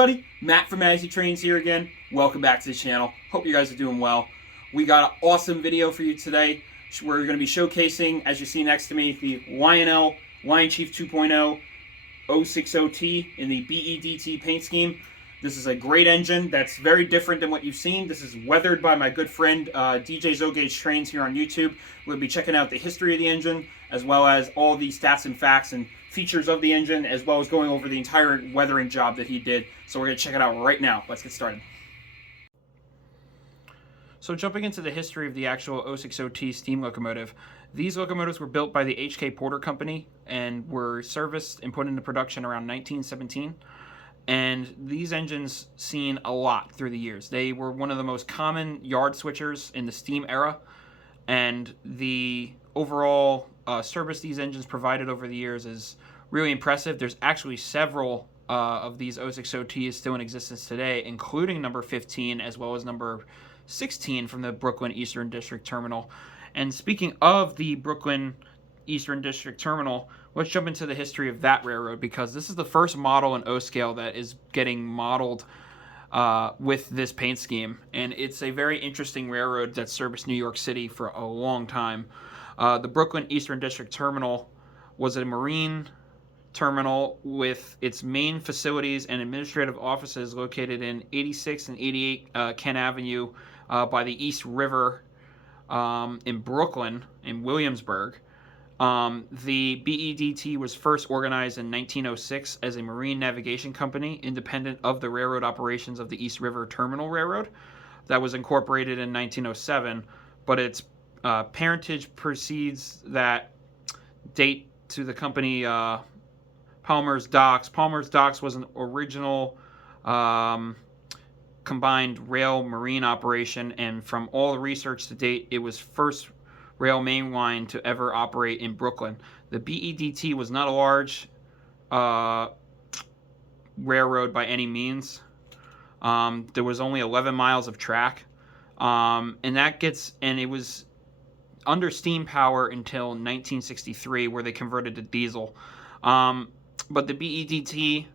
everybody, Matt from As He Trains here again. Welcome back to the channel. Hope you guys are doing well. We got an awesome video for you today. We're going to be showcasing, as you see next to me, the Lionel Lion Chief 2.0 060T in the B.E.D.T paint scheme. This is a great engine that's very different than what you've seen. This is weathered by my good friend DJ Zogage Trains here on YouTube. We'll be checking out the history of the engine, as well as all the stats and facts and features of the engine, as well as going over the entire weathering job that he did. So we're going to check it out right now. Let's get started. So jumping into the history of the actual 060T steam locomotive, these locomotives were built by the H.K. Porter Company and were serviced and put into production around 1917. And these engines seen a lot through the years. They were one of the most common yard switchers in the steam era, and the overall service these engines provided over the years is really impressive. There's actually several of these 060Ts still in existence today, including number 15 as well as number 16 from the Brooklyn Eastern District Terminal. And speaking of the Brooklyn Eastern District Terminal, let's jump into the history of that railroad, because this is the first model in O-scale that is getting modeled with this paint scheme. And it's a very interesting railroad that serviced New York City for a long time. The Brooklyn Eastern District Terminal was a marine terminal with its main facilities and administrative offices located in 86 and 88 Kent Avenue by the East River in Brooklyn, in Williamsburg. The B.E.D.T was first organized in 1906 as a marine navigation company, independent of the railroad operations of the East River Terminal Railroad. That was incorporated in 1907, but its parentage precedes that date to the company Palmer's Docks. Palmer's Docks was an original combined rail marine operation, and from all the research to date, it was first rail main line to ever operate in Brooklyn. The B.E.D.T was not a large railroad by any means. There was only 11 miles of track, and it was under steam power until 1963, where they converted to diesel. But the B.E.D.T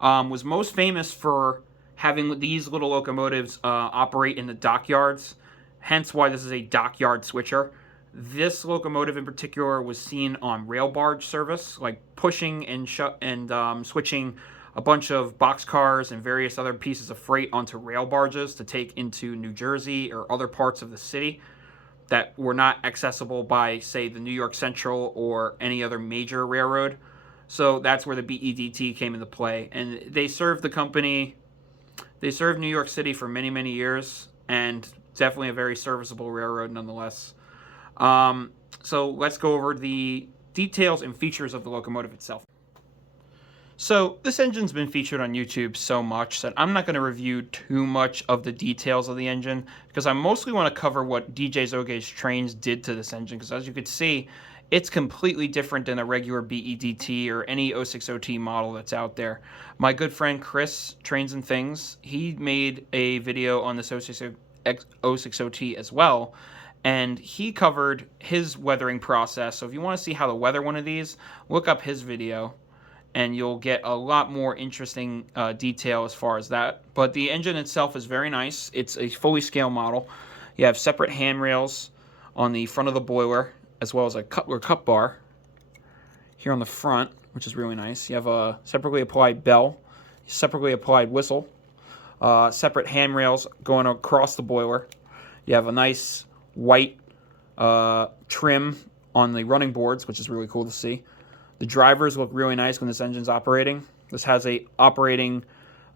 was most famous for having these little locomotives operate in the dockyards, hence why this is a dockyard switcher. This locomotive in particular was seen on rail barge service, like pushing and switching a bunch of boxcars and various other pieces of freight onto rail barges to take into New Jersey or other parts of the city that were not accessible by, say, the New York Central or any other major railroad. So that's where the B.E.D.T came into play. And they served New York City for many, many years, and definitely a very serviceable railroad nonetheless. So let's go over the details and features of the locomotive itself. So this engine's been featured on YouTube so much that I'm not going to review too much of the details of the engine, because I mostly want to cover what DJ Zogage Trains did to this engine, because as you can see, it's completely different than a regular B.E.D.T or any 060T model that's out there. My good friend Chris, Trains and Things, he made a video on this 060T as well, and he covered his weathering process. So if you want to see how to weather one of these, look up his video, and you'll get a lot more interesting detail as far as that. But the engine itself is very nice. It's a fully scale model. You have separate handrails on the front of the boiler, as well as a cutler cup bar here on the front, which is really nice. You have a separately applied bell, separately applied whistle, separate handrails going across the boiler. You have a nice white trim on the running boards, which is really cool to see. The drivers look really nice when this engine's operating. This has a operating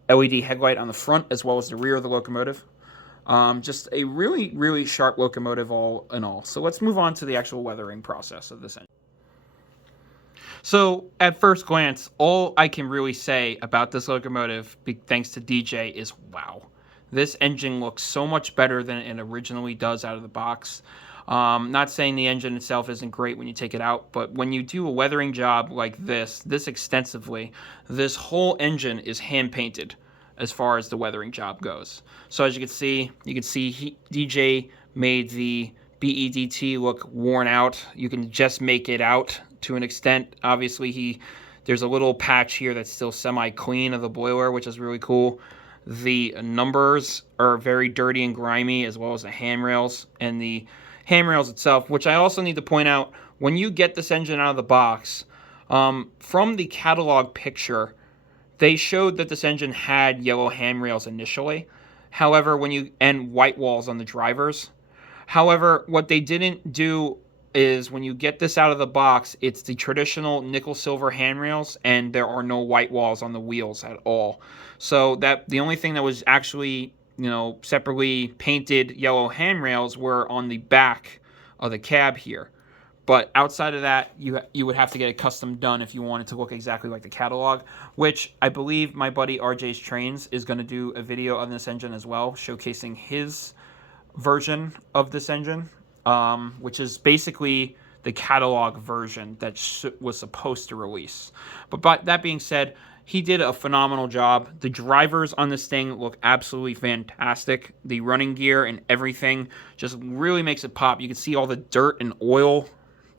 LED headlight on the front as well as the rear of the locomotive. Just a really, really sharp locomotive all in all. So let's move on to the actual weathering process of this engine. So at first glance, all I can really say about this locomotive, thanks to DJ, is wow. This engine looks so much better than it originally does out of the box. Not saying the engine itself isn't great when you take it out, but when you do a weathering job like this extensively, this whole engine is hand painted as far as the weathering job goes. So as you can see DJ made the B.E.D.T look worn out. You can just make it out to an extent. Obviously, he There's a little patch here that's still semi-clean of the boiler, which is really cool. The numbers are very dirty and grimy, as well as the handrails and the handrails itself, which I also need to point out, when you get this engine out of the box, from the catalog picture, they showed that this engine had yellow handrails initially. However, and white walls on the drivers. However, what they didn't do is when you get this out of the box, it's the traditional nickel silver handrails, and there are no white walls on the wheels at all. So that the only thing that was actually, separately painted yellow handrails were on the back of the cab here. But outside of that, you would have to get it custom done if you wanted to look exactly like the catalog, which I believe my buddy RJ's Trains is going to do a video on this engine as well, showcasing his version of this engine, which is basically the catalog version that was supposed to release. But by that being said, he did a phenomenal job. The drivers on this thing look absolutely fantastic. The running gear and everything just really makes it pop. You can see all the dirt and oil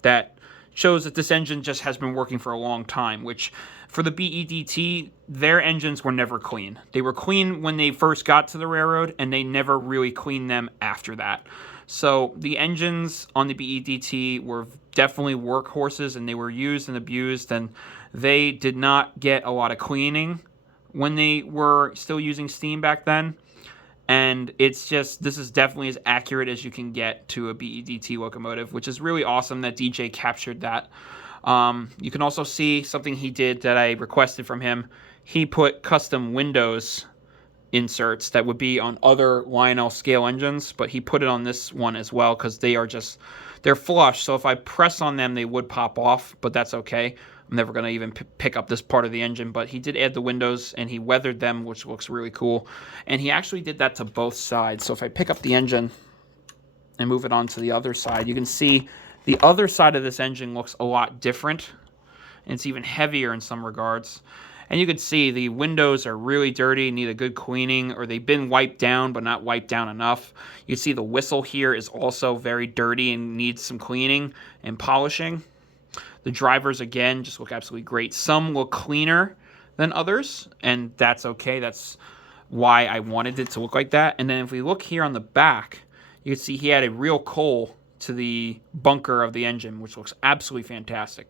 that shows that this engine just has been working for a long time, which for the B.E.D.T, their engines were never clean. They were clean when they first got to the railroad, and they never really cleaned them after that. So the engines on the B.E.D.T were definitely workhorses, and they were used and abused, and they did not get a lot of cleaning when they were still using steam back then. And it's just, this is definitely as accurate as you can get to a B.E.D.T locomotive, which is really awesome that DJ captured that. You can also see something he did that I requested from him. He put custom windows inserts that would be on other Lionel scale engines, but he put it on this one as well because they're flush. So if I press on them, they would pop off, but that's okay. I'm never going to even pick up this part of the engine, but he did add the windows, and he weathered them, which looks really cool. And he actually did that to both sides. So if I pick up the engine and move it onto the other side, you can see the other side of this engine looks a lot different, and it's even heavier in some regards. And you can see the windows are really dirty, need a good cleaning, or they've been wiped down, but not wiped down enough. You see the whistle here is also very dirty and needs some cleaning and polishing. The drivers, again, just look absolutely great. Some look cleaner than others, and that's okay. That's why I wanted it to look like that. And then if we look here on the back, you can see he added real coal to the bunker of the engine, which looks absolutely fantastic.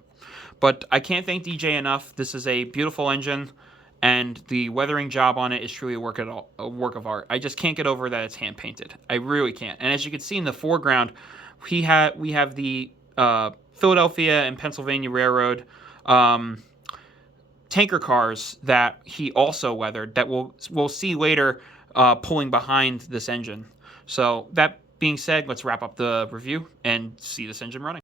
But I can't thank DJ enough. This is a beautiful engine, and the weathering job on it is truly a work of art. I just can't get over that it's hand-painted. I really can't. And as you can see in the foreground, we have the Philadelphia and Pennsylvania Railroad tanker cars that he also weathered that we'll see later pulling behind this engine. So that being said, let's wrap up the review and see this engine running.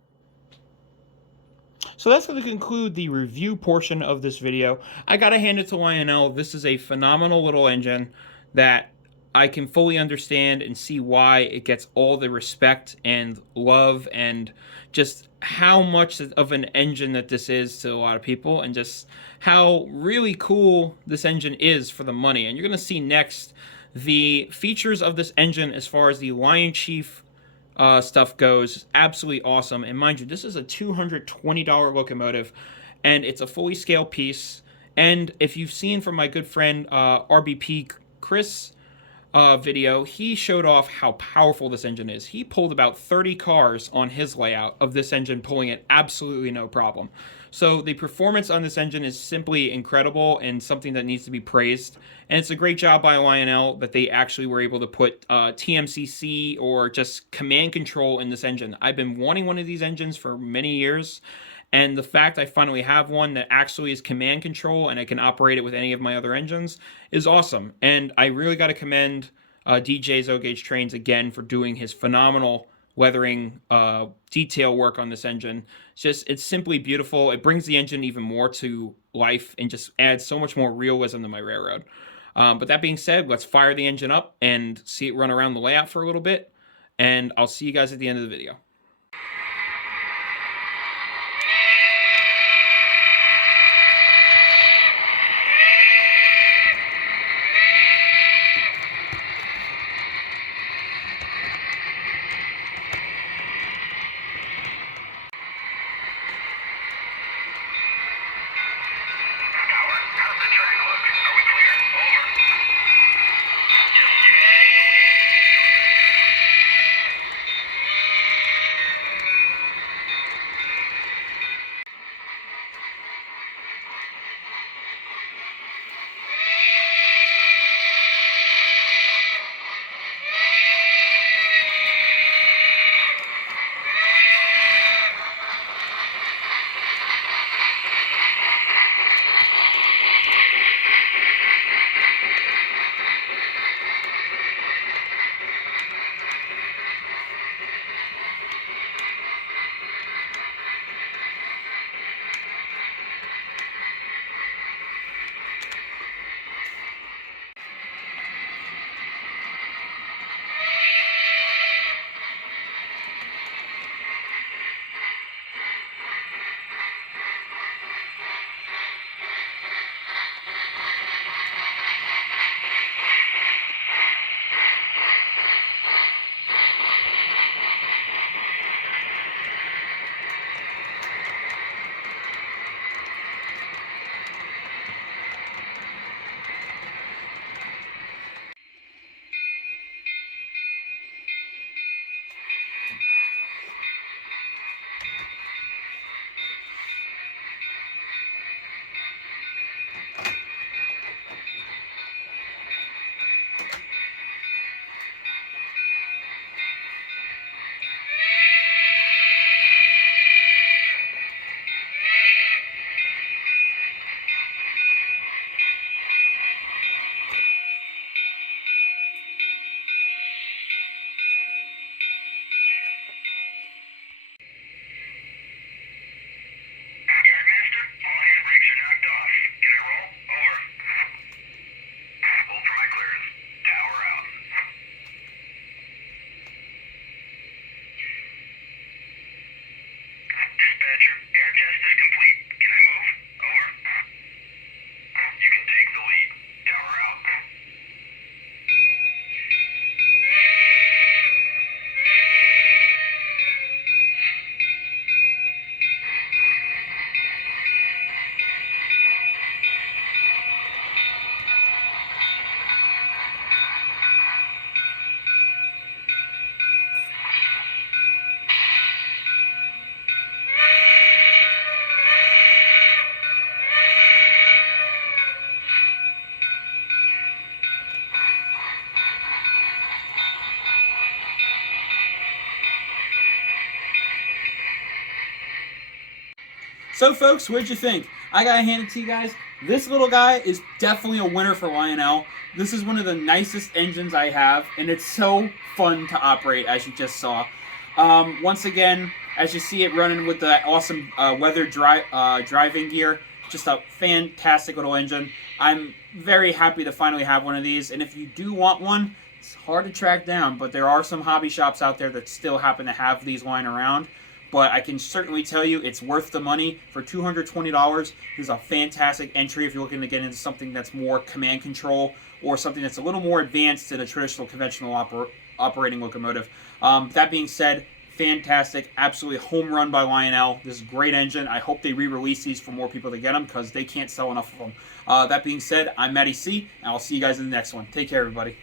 So that's going to conclude the review portion of this video. I got to hand it to Lionel. This is a phenomenal little engine that I can fully understand and see why it gets all the respect and love, and just how much of an engine that this is to a lot of people, and just how really cool this engine is for the money. And you're going to see next the features of this engine as far as the Lion Chief stuff goes. Absolutely awesome. And mind you, this is a $220 locomotive, and it's a fully scale piece. And if you've seen from my good friend RBP Chris video, he showed off how powerful this engine is. He pulled about 30 cars on his layout of this engine, pulling it absolutely no problem. So the performance on this engine is simply incredible and something that needs to be praised. And it's a great job by Lionel that they actually were able to put TMCC or just command control in this engine. I've been wanting one of these engines for many years, and the fact I finally have one that actually is command control and I can operate it with any of my other engines is awesome. And I really got to commend DJ's O-Gauge Trains again for doing his phenomenal weathering detail work on this engine. It's simply beautiful. It brings the engine even more to life and just adds so much more realism to my railroad. But that being said, let's fire the engine up and see it run around the layout for a little bit, and I'll see you guys at the end of the video. So, folks, what'd you think? I gotta hand it to you guys. This little guy is definitely a winner for Lionel. This is one of the nicest engines I have, and it's so fun to operate, as you just saw. Once again, as you see it running with the awesome weather driving gear, just a fantastic little engine. I'm very happy to finally have one of these, and if you do want one, it's hard to track down, but there are some hobby shops out there that still happen to have these lying around. But I can certainly tell you it's worth the money. For $220, this is a fantastic entry if you're looking to get into something that's more command control or something that's a little more advanced than a traditional conventional operating locomotive. That being said, fantastic, absolutely home run by Lionel. This is a great engine. I hope they re-release these for more people to get them because they can't sell enough of them. That being said, I'm Matty C, and I'll see you guys in the next one. Take care, everybody.